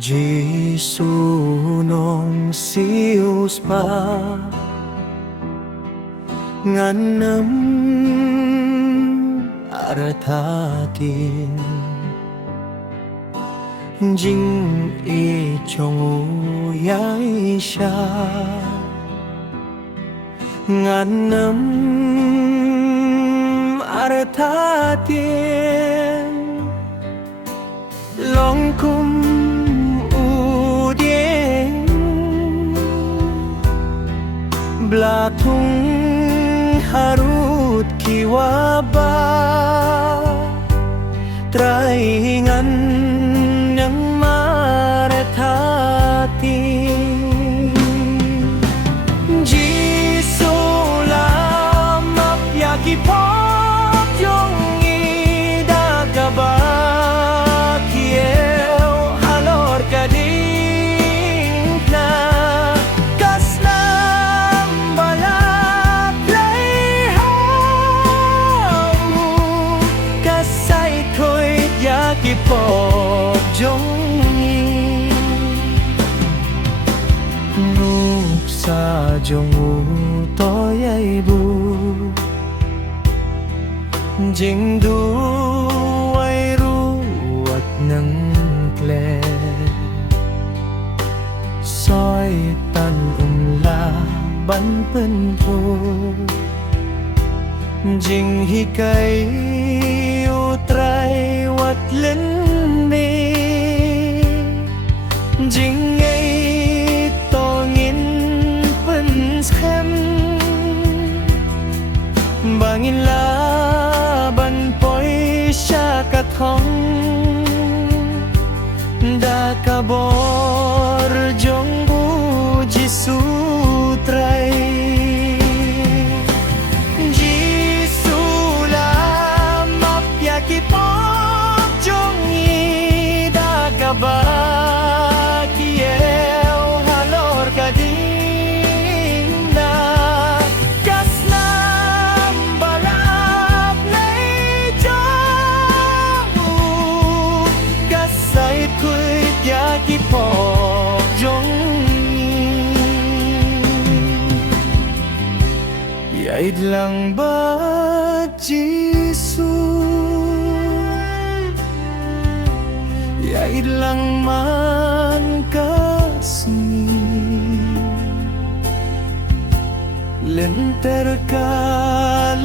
Giêsu nong sius pa nganam aratatin jing e chong yai sha nganam aratatin long kum Blatung harut kiwaba Traingan ng maretati Jisu lamap yakipop yung idagaba Kiel halor kading na Kipop jong nuk sa jong toy ai bu jing du ai ruat nang kle soi tan la ban pen po jing hi kai utrai wat lên đi jing ngay to ngin phân xem bangin la ban poi sha ka thong da ka bor jong bu jisu trai Bakiel halor kading na kasnam balap lay jamu kasay kuit yakipok jong yaid lang ba Jesus Yaid lang man kasmi Lenter ka